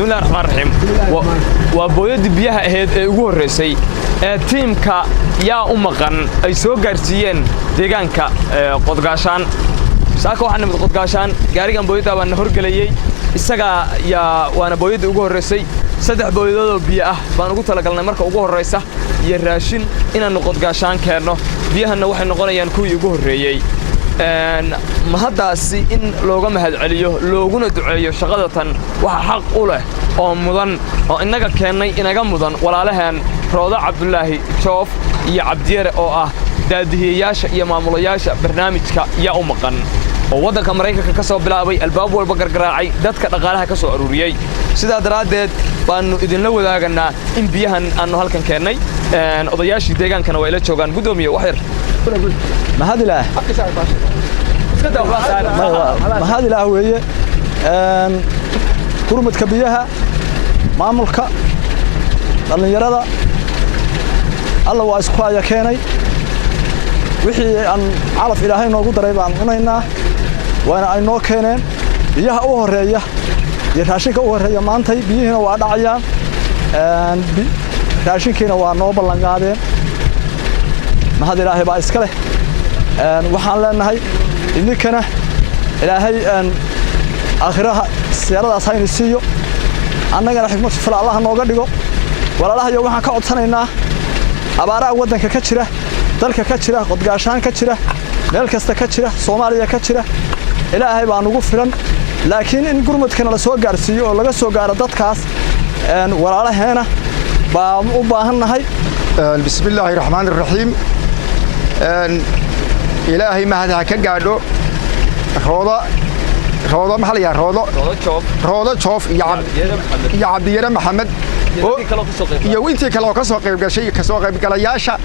بسم الله الرحمن الرحيم وبويد بيها هيد ugu horeysay teamka yaa u maqan ay soo gaarsiiyeen deegaanka qodgaashan saaka waxaan nimid qodgaashan gaarigan booyada baan horgalayay isaga yaa waana booyada ugu horeysay saddex booyadood oo biyo ah baan ugu talagalnay marka ugu horeysa iyo raashin inaan qodgaashan keeno biyahana waxay noqonayaan kuwii ugu horeeyay ma haddaasi in looga mahad celiyo looguna duceeyo shaqada tan waxa xaq u leh oo mudan oo inaga keenay inaga mudan walaalahan Roodo Cabdullaahi Joof iyo Cabdiyare oo ah daadihiyaasha iyo maamulayaasha barnaamijka yaa u maqan oo wadanka Mareykanka ka soo bilaabay albaab walba gargaraacay dadka dhaqaalaha ka soo ururiyay sida daraadeed baanu idin la wadaaganaa in biyahan aanu halkan keenay odayaashii deegaankana way la joogaan gudoomiye wax yar ما هذه لا ما هذه لا هوية كرمة كبيرها معمولك لأن يرى الله واسقى يا كيني وحي أن عرف إلهي نوجود ريبا عننا وأنا أي كينين بيها أوهرية يراشيك أوهرية ما أنتي بيهنا وعد عيان راشيكنا ونوبل لنقادين ما هذه لا هي باسكله waxaan leenahay idinkana ilaahay aakhiraha siyaradaas hayna siiyo annagana xikmad fil Allah nooga dhigo walaalahayo waxaan ka codsanaynaa abaaraha wadanka ka jira dalka ka jira qodgaashan ka jira meel kasta ka jira Soomaaliya ka jira ilaahay baan ugu filan laakiin in gurmadkana la soo gaarsiiyo oo laga soo gaaro dadkaas walaalaheena baan u baahanahay bismillaahir rahmaanir rahiim إلهي ما هذا كجادو روضة محل يا روضة شوف يا عبديرة محمد يا وينتي كلا كسوق شيء كسوق بكلاياشة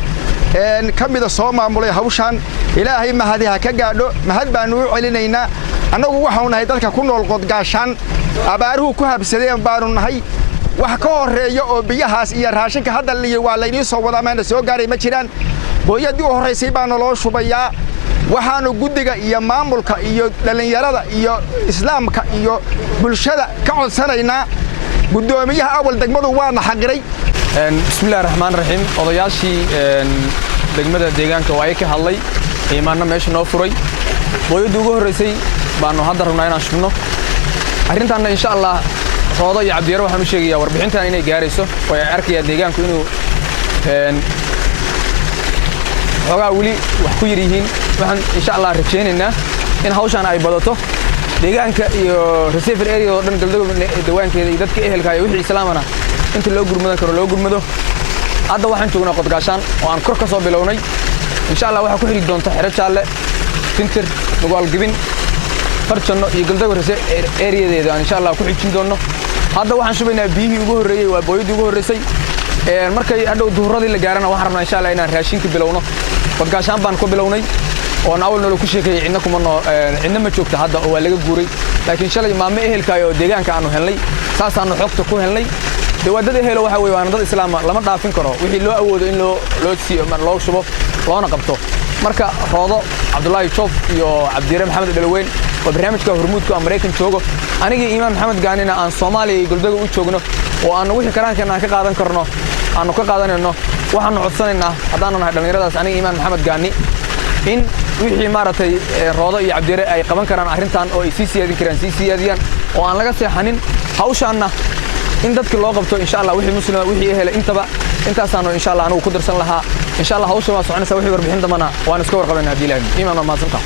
إن كم إذا صوم عمله هوشان إلهي ما هذا كجادو ما هاد بانو علينا أنا وحنا هيدا ككون القط جاشان أباره كهب سريع بارون هاي وحكور يو بيهاس يرهاشين كهذا اللي يواليني صوّدا ما نسوق جاري مشيران booyadii u horeysay baan loo shubayaa waxaanu gudiga iyo maamulka iyo dhalinyarada iyo islaamka iyo bulshada ka codsanaynaa gudoomiyaha awal degmadu waana xaqiray bismillaahir rahmaanir rahiim odayaashii degmada deegaanka waa ay ka hadlay iimaanna meesha noo furay booyadii ugu horeysay baanu hadda rabnaa inaan shubno arrintaana insha Allah Roodo iyo Cabdiyare waxaan u sheegayaa warbixintan inay gaarayso oo ay arkayaan deegaanku inuu xogaa wali wax ku yirihiin waxaan insha Allah rajaynaynaa in hawshan ay badato deegaanka iyo receiver area oo dhan galdago deegaankeeda iyo dadka ehelka iyo wixii islaamana inta loo gurmadan karo loo gurmado hadda waxaan joognaa qodgaashan oo aan kor ka soo bilownay insha Allah waxa ku xiri doonta xiro jaalle tintir nugaal gibin farjano iyo galdago receiver area-deeda aan insha Allah ku xijin doono hadda waxaan shubaynaa biyihii ugu horeeyay waa booyadii ugu horeysay markay hadhow duhuradii la gaarana waxaan rabnaa insha Allah inaan raashinka bilowno qodgaashan baan ku bilownay oo naawal nolo ku sheekay cidna ma joogta hadda oo waa laga guuray laakiin shalay maamo ehelka iyo deegaanka aanu helnay saasaanu xogta ku helnay wadada ehelo waxa weey waan dad islaam lama dhaafin karo wixii loo awoodo in loo siiyo loo shubo loona qabto marka Roodo Cabdullaahi Joof iyo Cabdiyare Maxamed Dhalweyn oo barnaamijka hormuudka Mareykan joogo aniga Iimaan Maxamed Gaanina aan Soomaaliya iyo Galdago u joogno oo aan wixii karaankeena ka qaadan karno aanu ka qaadanayno waxaan codsanaynaa hadaan nahay dhalinyaradaas aniga Iimaan Maxamed Gaani in wixii maaratay Roodo iyo Cabdiyare ay qaban karaan arrintan oo ay siyaadiyaan oo aan laga seexanin hawshaana in dadka loo qabto insha Allah wixii muslima wixii ehel intaasaanu insha Allah anigu ku darsan lahaa insha Allah hawsha waa soconaysa wixii warbixin damana waan iska warqabaynaa hadii Ilaahay Iimaan ma maasanta